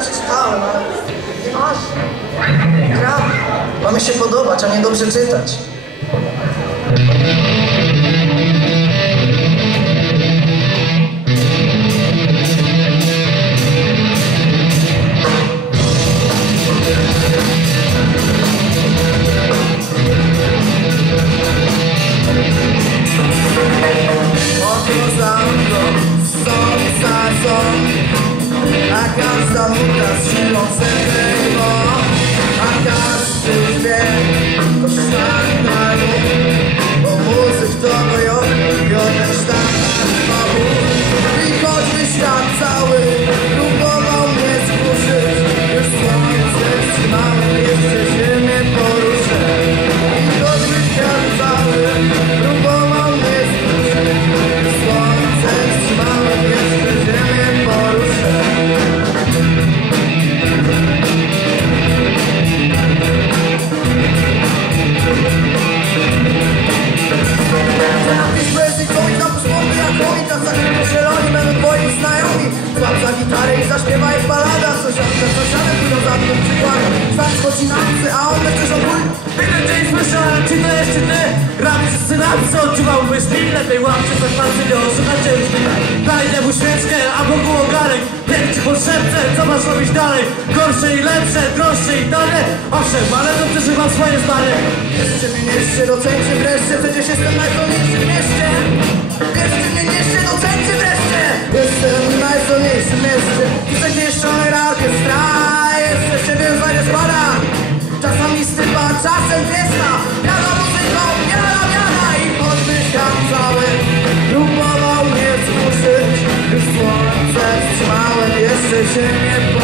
przeczytałem, ale nieważne. Gram. Mamy się podobać, a nie dobrze czytać. た昔の世界を明かして i zaśpiewaj balada Sąsiadka, sąsiadem pójdą za tym przykładem Sam schodzi na psy, a on też też ogólnie Jeden dzień słyszałem, czy to jeszcze ty? Wszyscy na co odczuwałbyś? Mi Lepiej łapcie za palce, nie osłuchajcie już mi Daj mu świeczkę, a Bogu ogarek. Niech ci potrzebne, co masz robić dalej? Gorsze i lepsze, droższe i tanie? Owszem, ale dobrze, że mam swoje zdanie. Jeszcze mnie nieście, docencie wreszcie Przecież jestem najzdolniejszy w mieście Próbował mnie